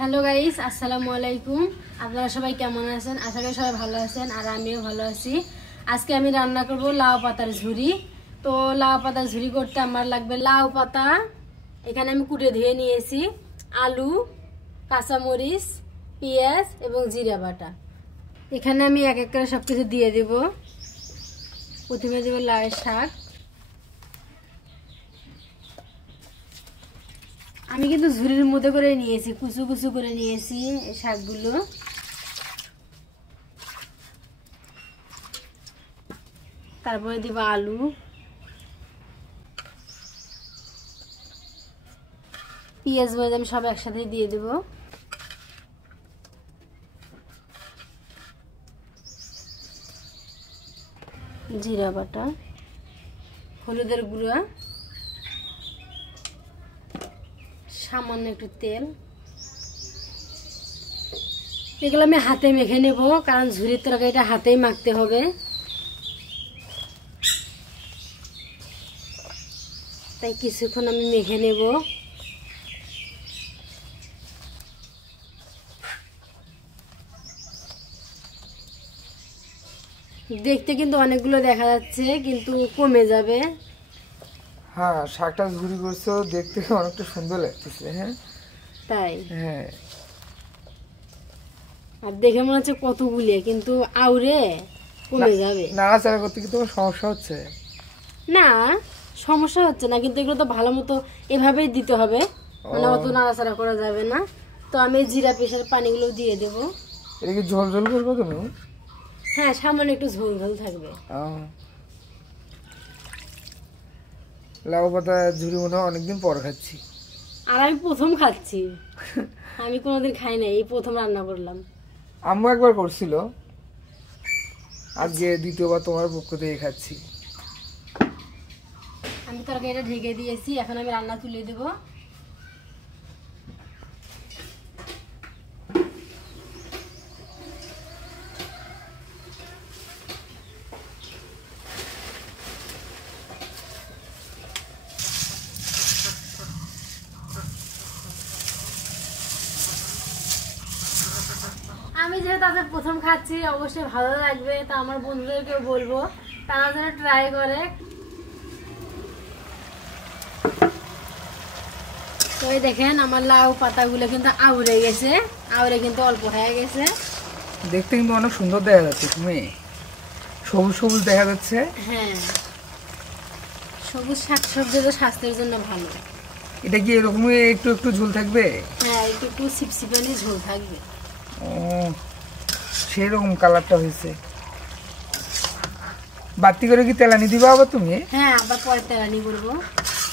Hello guys, আসসালামু আলাইকুম। আপনারা সবাই কেমন আছেন? আশা করি সবাই ভালো আছেন আর আমিও ভালো আছি। আজকে আমি রান্না করব লাউ পাতার ঝুরি। তো লাউ পাতার ঝুরি করতে আমার লাগবে লাউ পাতা, এখানে আমি কুটে ধুয়ে নিয়েছি, আলু, কাঁচামরিচ, পেঁয়াজ এবং জিরা বাটা। এখানে আমি এক এক করে সবকিছু দিয়ে দেব। প্রথমে দেব লাউয়ের শাক। আমি কিন্তু ঝুড়ির মধ্যে করে নিয়েছি, কুচু কুচু করে নিয়েছি এই শাকগুলো। তারপরে দিব আলু, পেঁয়াজ বাদাম সব একসাথে দিয়ে দেব। জিরা বাটা, হলুদের গুঁড়া, সামান্য একটু তেল। এগুলো আমি হাতে মেখে নেব, কারণ ঝুরির তরকারিটা হাতেই মাখতে হবে, তাই কিছুক্ষণ আমি মেখে নেব। দেখতে কিন্তু অনেকগুলো দেখা যাচ্ছে, কিন্তু কমে যাবে। হ্যাঁ, শাকটা ঝুরি করছো, দেখতে অনেকটা সুন্দর লাগতেছে। হ্যাঁ তাই, হ্যাঁ, আর দেখে মনে হচ্ছে কতগুলি, কিন্তু আউরে কমে যাবে। নাড়াচাড়া করতে কি তোমার সমস্যা হচ্ছে? না, সমস্যা হচ্ছে না, কিন্তু এগুলো তো ভালো মতো এভাবেই দিতে হবে, মানে অত নাড়াচাড়া করা যাবে না। তো আমি জিরা পেশার পানিগুলো দিয়ে দেব। এটা কি ঝোল ঝোল করবো তুমি? হ্যাঁ, সামান্য একটু ঝোল ঝোল থাকবে। লাউ পাতা ঝুরি মনে হয় অনেকদিন পর খাচ্ছি। আর আমি প্রথম খাচ্ছি, আমি কোনোদিন খাই নাই, এই প্রথম রান্না করলাম। আম্মু একবার করছিল, আজকে দ্বিতীয়বার তোমার পক্ষ থেকে খাচ্ছি। আমি তরকারিটা ঢেকে দিয়েছি, এখন আমি রান্না তুলে দেব। আমি যেহেতু আজকে প্রথম খাচ্ছি, অবশ্যই ভালো লাগবে, তা আমার বন্ধুদেরকেও বলবো তারা যেন ট্রাই করে। তো এই দেখেন আমার লাউ পাতাগুলো কিন্তু আউড়ে গেছে, আউড়ে কিন্তু অল্প হয়ে গেছে। দেখতে কিন্তু অনেক সুন্দর দেখা যাচ্ছে, তুমি সবুজ সবুজ দেখা যাচ্ছে। হ্যাঁ, সবুজ শাকসবজি তো স্বাস্থ্যের জন্য ভালো। এটা কি এরকমই একটু একটু ঝোল থাকবে? হ্যাঁ, একটু একটু ছিপছিপানি ঝোল থাকবে। ও, সেরকম কালারটা হয়েছে। বাতি করে কি তেলানি দিবা আবার তুমি? হ্যাঁ, আবার পরে তেলানি করবো।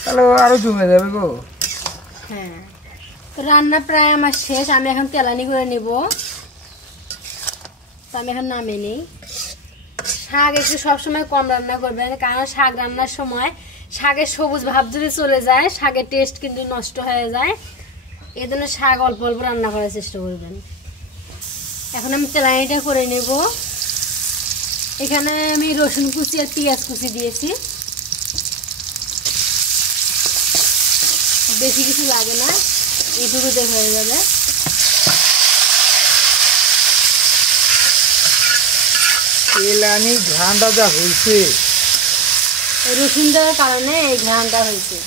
তাহলে আরো জমে যাবে গো। হ্যাঁ, তো রান্না প্রায় আমার শেষ, আমি এখন তেলানি করে নেব। তো আমি এখন নামিয়ে নিই। শাক একটু সবসময় কম রান্না করবেন, কারণ শাক রান্নার সময় শাকের সবুজ ভাব যদি চলে যায়, শাকের টেস্ট কিন্তু নষ্ট হয়ে যায়। এই জন্য শাক অল্প অল্প রান্না করার চেষ্টা করবেন। এখন আমি তেলানিটা করে নেব। এখানে আমি রসুন কুচি আর পেঁয়াজ কুচি দিয়েছি, বেশি কিছু লাগে না, এইটুকুতে হয়ে যাবে। তেলানি ঘ্রাণটা যা হয়েছে, রসুন দেওয়ার কারণে এই ঘ্রাণটা হয়েছে।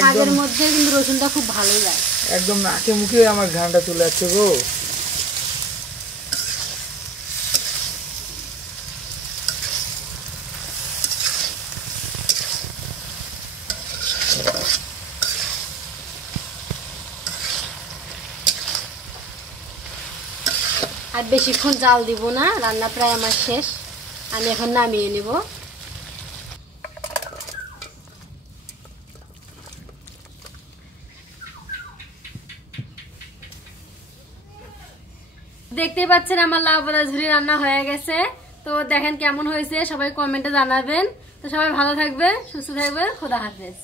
শাকের মধ্যে কিন্তু রসুনটা খুব ভালো যায়, একদম নাকে মুখে আমার ঘ্রাণটা চলে যাচ্ছে গো। আর বেশিক্ষণ জাল দিব না, রান্না প্রায় আমার শেষ, আমি এখন নামিয়ে নেব। দেখতেই পাচ্ছেন আমার লাউ পাতা ঝুরি রান্না হয়ে গেছে। তো দেখেন কেমন হয়েছে, সবাই কমেন্টে জানাবেন। তো সবাই ভালো থাকবে, সুস্থ থাকবে, খোদা হাফেজ।